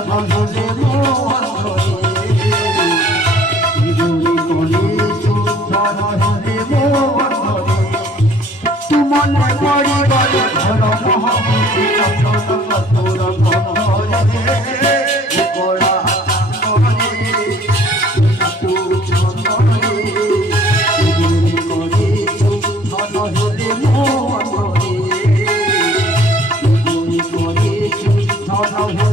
নজরে মোহরে জীবনী করে শুদ্ধ নজরে মোহরে তুমনে পড়ি গল ধর মহামুখী চন্দন কঠোর মনোরে কড়া মনে তু চন্দনে জীবনী করে শুদ্ধ নজরে মোহরে জীবনী করে শুদ্ধ নজরে